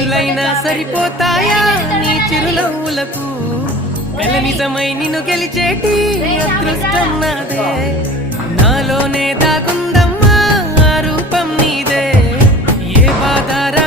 సిరులైనా సరిపోతాయా నీ చిరునవ్వులకు కల నిజమై నిన్ను గెలిచేటి అదృష్టం నాదే నాలోనే దాగుందమ్మా ఆ రూపం నీదే ఏ బాధారా